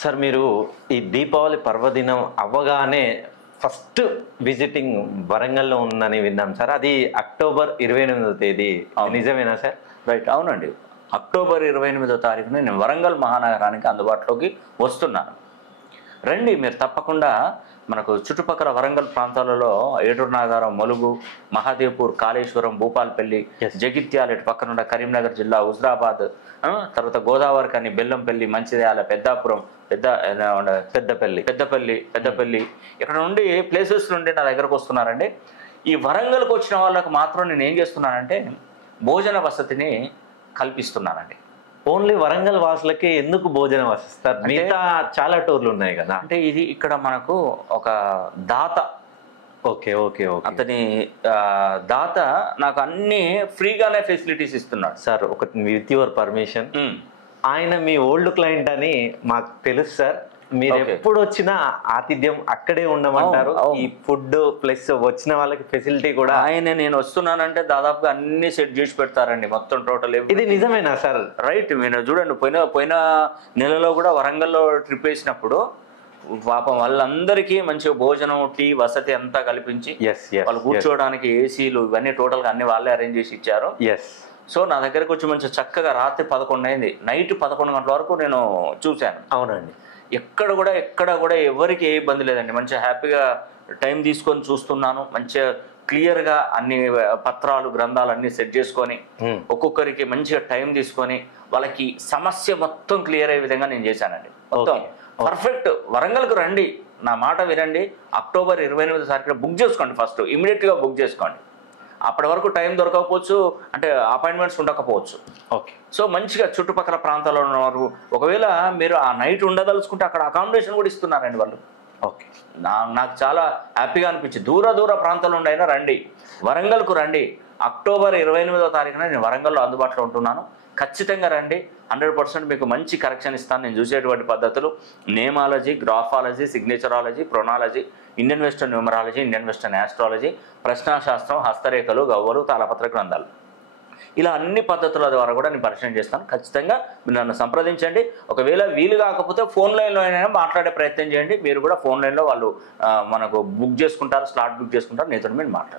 Sir మీరు ఈ దీపావళి పర్వదినం అవ్వగానే ఫస్ట్ విజిటింగ్ వరంగల్లో ఉందని విన్నాం సార్. అది అక్టోబర్ 28వ తేదీ, నిజమేనా సార్? రైట్, అవునండి. అక్టోబర్ 28వ తారీఖున నేను వరంగల్ మహానగరానికి అందుబాటులోకి వస్తున్నాను. రండి, మీరు తప్పకుండా. మనకు చుట్టుపక్కల వరంగల్ ప్రాంతాలలో ఏటూరు నాగారం, ములుగు, మహాదేవ్పూర్, కాళేశ్వరం, భూపాలపల్లి, జగిత్యాల, ఇటు పక్కన కరీంనగర్ జిల్లా, హుజరాబాద్, తర్వాత గోదావరి కని, బెల్లంపల్లి, మంచిర్యాల, పెద్దాపురం, పెద్దపల్లి ఇక్కడ నుండి ప్లేసెస్ నుండి నా దగ్గరకు వస్తున్నారండి. ఈ వరంగల్కి వచ్చిన వాళ్ళకు మాత్రం నేను ఏం చేస్తున్నానంటే భోజన వసతిని కల్పిస్తున్నానండి. ఓన్లీ వరంగల్ వాసులకి ఎందుకు భోజనం వసిస్తారు? మిగతా చాలా టూర్లు ఉన్నాయి కదా. అంటే ఇది ఇక్కడ మనకు ఒక దాత, ఓకే ఓకే ఓకే, అతని దాత నాకు అన్ని ఫ్రీగానే ఫెసిలిటీస్ ఇస్తున్నాడు సార్. ఒక విత్ యువర్ పర్మిషన్, ఆయన మీ ఓల్డ్ క్లయింట్ అని మాకు తెలుసు సార్. మీరు ఎప్పుడు వచ్చినా ఆతిథ్యం అక్కడే ఉండమంటారు. ఈ ఫుడ్ ప్లస్ వచ్చిన వాళ్ళకి ఫెసిలిటీ కూడా ఆయన, నేను వస్తున్నానంటే దాదాపుగా అన్ని సెట్ చేసి పెడతారండి మొత్తం టోటల్. ఇది నిజమేనా సార్? రైట్, మీరు చూడండి, పోయిన నెలలో కూడా వరంగల్లో ట్రిప్ వేసినప్పుడు పాపం వాళ్ళందరికీ మంచిగా భోజనం, టీ, వసతి అంతా కల్పించి వాళ్ళు కూర్చోవడానికి ఏసీలు ఇవన్నీ టోటల్గా అన్ని వాళ్ళే అరేంజ్ చేసి ఇచ్చారు. సో నా దగ్గరకు వచ్చి మంచిగా చక్కగా రాత్రి 11 అయింది, నైట్ 11 గంటల వరకు నేను చూశాను. అవునండి. ఎక్కడ కూడా ఎవరికి ఏ ఇబ్బంది లేదండి. మంచిగా హ్యాపీగా టైం తీసుకొని చూస్తున్నాను. మంచిగా క్లియర్గా అన్ని పత్రాలు, గ్రంథాలు అన్ని సెట్ చేసుకొని ఒక్కొక్కరికి మంచిగా టైం తీసుకొని వాళ్ళకి సమస్య మొత్తం క్లియర్ అయ్యే విధంగా నేను చేశానండి. మొత్తం పర్ఫెక్ట్. వరంగల్కు రండి, నా మాట వినండి. అక్టోబర్ 28వ తారీఖున బుక్ చేసుకోండి. ఫస్ట్ ఇమీడియట్గా బుక్ చేసుకోండి. అప్పటి వరకు టైం దొరకకపోవచ్చు, అంటే అపాయింట్మెంట్స్ ఉండకపోవచ్చు. ఓకే. సో మంచిగా చుట్టుపక్కల ప్రాంతాల్లో ఉన్నవారు, ఒకవేళ మీరు ఆ నైట్ ఉండదలుచుకుంటే అక్కడ అకామిడేషన్ కూడా ఇస్తున్నారండి వాళ్ళు. ఓకే. నాకు చాలా హ్యాపీగా అనిపించింది. దూర ప్రాంతాలు ఉండైనా రండి, వరంగల్కు రండి. అక్టోబర్ 28వ తారీఖున నేను వరంగల్లో అందుబాటులో ఉంటున్నాను. ఖచ్చితంగా రండి. 100% మీకు మంచి కరెక్షన్ ఇస్తాను. నేను చూసేటువంటి పద్ధతులు నేమాలజీ, గ్రాఫాలజీ, సిగ్నేచరాలజీ, ప్రొనాలజీ, Indian western numerology, Indian western astrology, ప్రశ్నాశాస్త్రం, హస్తరేఖలు, గవ్వలు, తాళపత్ర గ్రంథాలు, ఇలా అన్ని పద్ధతుల ద్వారా కూడా నేను పరిచయం చేస్తాను. ఖచ్చితంగా మీరు నన్ను సంప్రదించండి. ఒకవేళ వీలు కాకపోతే ఫోన్ లైన్లో అయినా మాట్లాడే ప్రయత్నం చేయండి. మీరు కూడా ఫోన్ లైన్లో వాళ్ళు మనకు బుక్ చేసుకుంటారు, స్లాట్ బుక్ చేసుకుంటారు, నీతో మీరు మాట్లాడతారు.